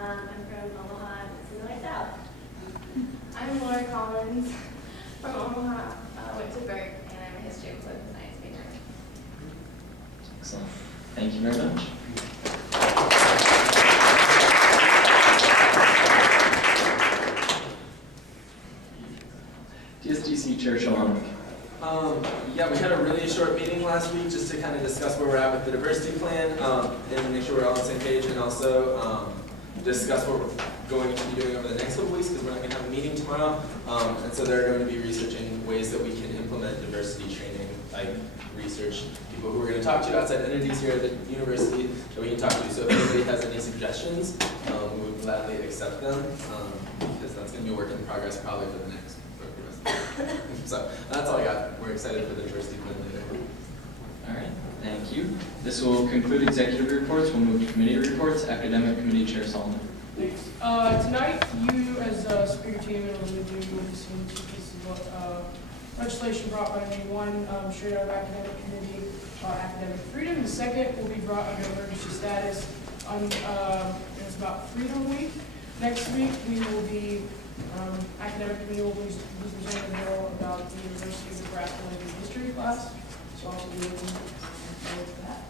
I'm from Omaha, it's in the way south. I'm Laura Collins from Omaha, went to Burke, and I'm a history and political science major. Excellent. Thank you very much. DSDC Chair Shilhanek. Yeah, we had a really short meeting last week just to kind of discuss where we're at with the diversity plan and make sure we're all on the same page, and also discuss what we're going to be doing over the next couple weeks because we're not going to have a meeting tomorrow. And so they're going to be researching ways that we can implement diversity training, like research people who we're going to talk to outside entities here at the university that we can talk to. So if anybody has any suggestions, we would gladly accept them because that's going to be a work in progress probably for the next. So that's all I got. We're excited for the diversity plan later. All right, thank you. This will conclude executive reports. We'll move to committee reports. Academic Committee Chair Solomon. Thanks. Tonight, you as Speaker Tidemann will review some pieces of legislation brought by me. One, straight out of Academic Committee, academic freedom. The second will be brought under emergency status. It's about Freedom Week. Next week, we will be Academic Committee will be presenting a bill about the University of Nebraska Lincoln history class. So I'll be looking forward to that.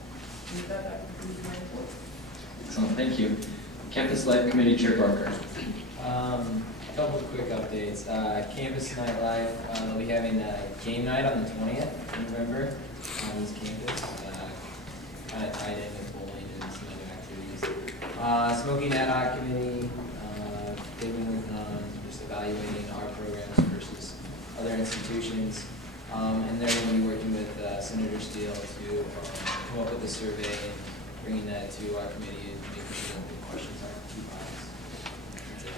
And with that concludes my report. Excellent, thank you. Campus Life Committee Chair Barker. A couple of quick updates. Campus Nightlife, they'll be having a game night on the 20th of November on East Campus. Kind of tied in with bowling and some other activities. Smoking Ad Hoc Committee, they've been working on just evaluating our programs versus other institutions. And they're going to be working with Senator Derenge to come up with a survey and bringing that to our committee and making sure that the questions are key points. That's it.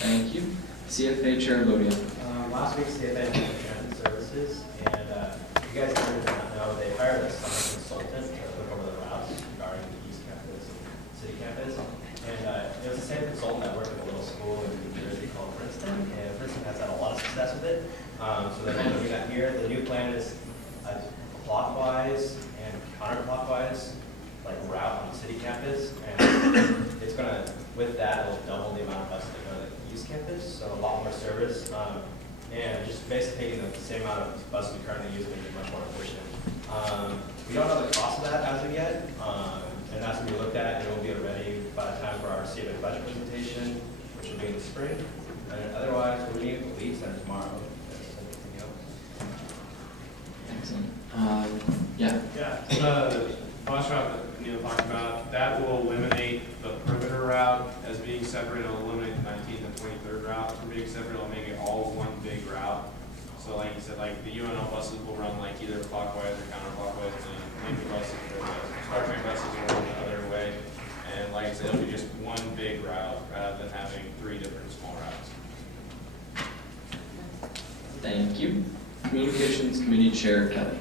Thank you. CFA Chair Lodhia. Last week, CFA had transit services, and you guys did not know they hired a summer consultant to look over the routes regarding the East Campus and City Campus. And it was the same consultant that worked at a little school in New Jersey called Princeton, and Princeton has had a lot of success with it. So they're going to do that here. The new plan is clockwise and counterclockwise, like route on City Campus, and it's going to, with that, it'll double the amount of buses that go to the East Campus, so a lot more service, and just basically taking the same amount of buses we currently use and making it much more efficient. We don't know the cost of that as of yet, and that's going to be looked at, and it will be ready by the time for our CFA budget presentation, which will be in the spring. And otherwise, we're meeting at the Lead Center tomorrow. Excellent. Yeah. Yeah. The bus route that Neil talked about, that will eliminate the perimeter route as being separate. It'll eliminate the 19th and 23rd route from being separate. It'll make it all one big route. So like you said, like the UNL buses will run like either clockwise or counterclockwise, and the Lincoln buses or the Star Train buses will run the other way. And like I said, it'll be just one big route rather than having 3 different small routes. Thank you. Communications Committee Chair Kelly.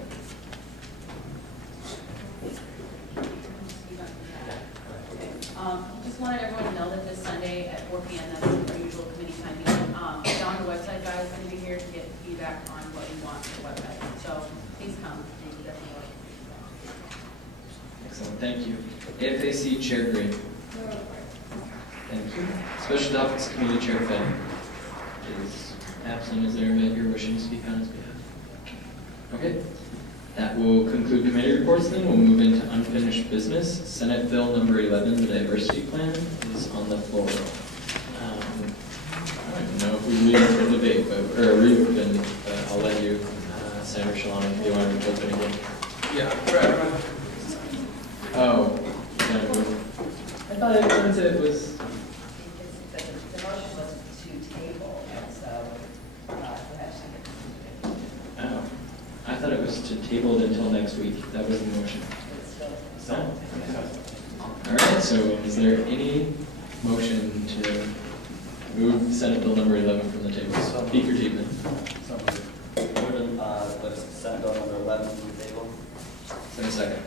Just wanted everyone to know that this Sunday at 4 p.m. that's our usual committee time meeting. The on the website guy is going to be here to get feedback on what you want for the website. So please come. Thank you. Definitely. Excellent. Thank you. AFAC Chair Greene. Thank you. Special Topics Committee Chair Fette is absent. Is there a minute you're wishing to speak on his behalf? Okay. That will conclude committee reports then. We'll move into unfinished business. Senate Bill number 11, the diversity plan, is on the floor. I don't know if we leave it for debate, or reopen, but I'll let you, Senator Shilhanek, if you want to open again. Yeah, for everyone. Oh, yeah. I thought it was. The motion was to table, and so perhaps you get Oh, I thought it was to table it until next week. That was the motion. it's still. All right. So, is there any motion to move Senate Bill number 11 from the table? Speaker Tidemann. Let's Senate Bill number 11 from the table. Is there a second?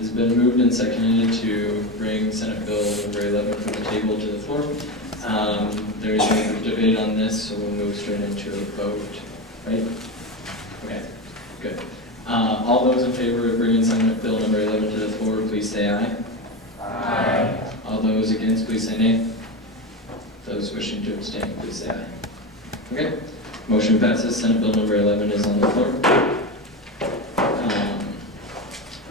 It's been moved and seconded to bring Senate Bill number 11 from the table to the floor. There is no debate on this, so we'll move straight into a vote. Right? Okay, good. All those in favor of bringing Senate Bill number 11 to the floor, please say aye. Aye. All All those against, please say nay. Those wishing to abstain, please say aye. Okay, motion passes. Senate Bill number 11 is on the floor.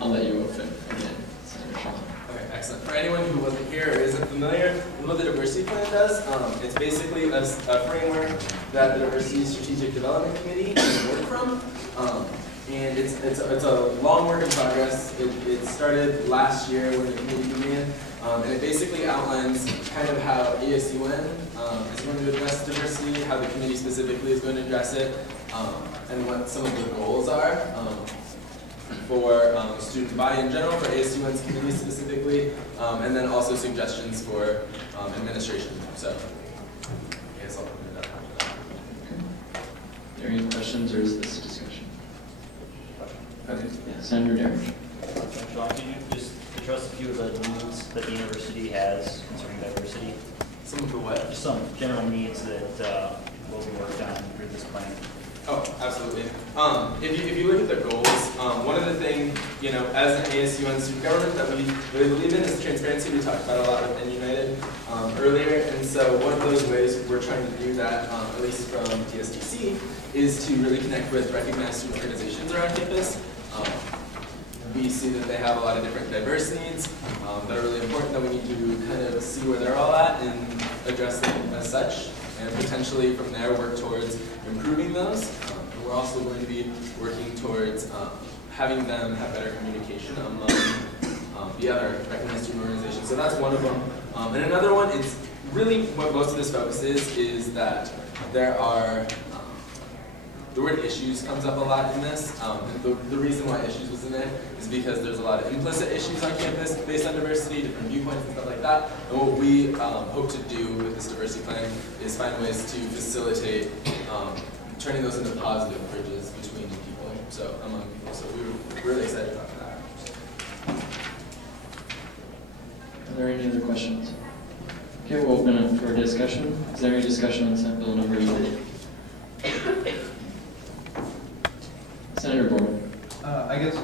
I'll let you open again, Senator Shilhanek. Okay, excellent. For anyone who wasn't here or isn't familiar with what the diversity plan does, it's basically a framework that the Diversity Strategic Development Committee can work from. And it's a long work in progress. It started last year when the committee began, and it basically outlines kind of how ASUN is going to address diversity, how the committee specifically is going to address it, and what some of the goals are for student body in general, for ASUN's committee specifically, and then also suggestions for administration. So, I guess I'll put it up after that. Are there any questions, or is this discussion? Okay. Yeah, Senator Derenge. Sean, can you just address a few of the needs that the university has concerning diversity? Some of the what? Just some general needs that will be worked on through this plan. Oh, absolutely. If you look at the goals, one of the things, you know, as an ASUN student government that we really believe in is transparency. We talked about a lot with United earlier, and so one of those ways we're trying to do that, at least from DSDC, is to really connect with recognized student organizations around campus. We see that they have a lot of different diverse needs that are really important, that we need to kind of see where they're all at and address them as such, and potentially from there work towards improving those. And we're also going to be working towards having them have better communication among the other recognized student organizations. So that's one of them. And another one is really what most of this focuses is that there are the word issues comes up a lot in this. And the reason why issues was in there is because there's a lot of implicit issues on campus based on diversity, different viewpoints and stuff like that. And what we hope to do with this diversity plan is find ways to facilitate turning those into positive bridges between people, so among people. So we were really excited about that. Are there any other questions? Okay, we'll open it for discussion. Is there any discussion on Senate Bill number 11? Senator Bowman. I guess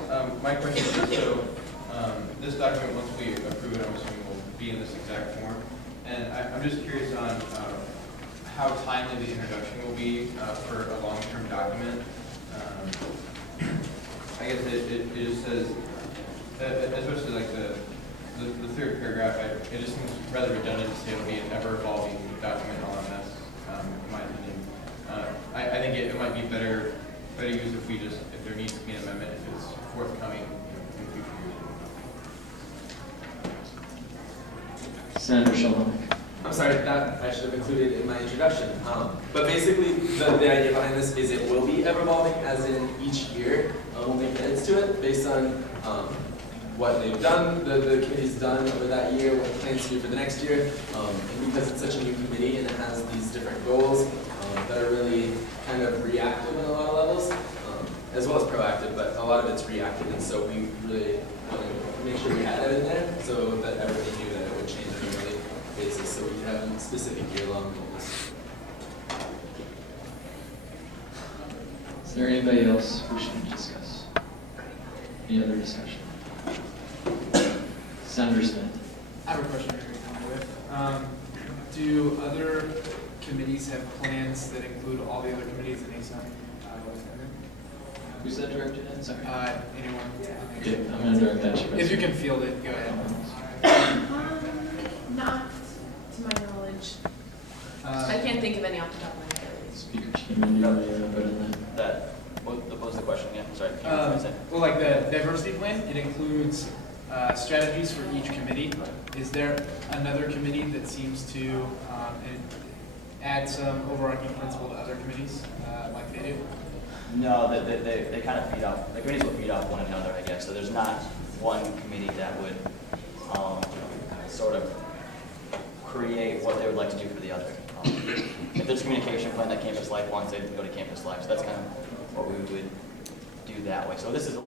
my question is, so this document, once we approve it, I'm assuming will be in this exact form. And I'm just curious on how timely the introduction will be for a long-term document. I guess it just says, especially like the third paragraph, it just seems rather redundant to say it'll be an ever-evolving document on this, in my opinion. I think it might be better used if there needs to be an amendment if it's forthcoming in future years. Senator Shilhanek. I'm sorry, that I should have included in my introduction. But basically, the idea behind this is it will be ever-evolving, as in each year we'll make edits to it based on what they've done, the committee's done over that year, what it plans to do for the next year. And because it's such a new committee and it has these different goals that are really kind of reactive in a lot of levels, as well as proactive, but a lot of it's reactive, and so we really wanted to make sure we had that in there so that everybody knew that it would change on a yearly basis, so we could have specific year-long goals. Is there anybody else wishing to discuss? Any other discussion? Senator Smith. I have a question I'm going to come with. Do other committees have plans that include all the other committees in ASUN? Who's that directed at? Sorry. Anyone. Okay, I'm going to direct that to you. If you can field it, go ahead. Not to my knowledge. I can't think of any off the top of my head. Speaker Tidemann, do you want to put in that? What was the question again? Sorry. Well, like the diversity plan, it includes strategies for each committee. Is there another committee that seems to add some overarching principle to other committees like they do? No, they kind of feed off, the committees will feed off one another, I guess. So there's not one committee that would sort of create what they would like to do for the other. If there's a communication plan that Campus Life wants, they would go to Campus Life. So that's kind of what we would do that way. So this is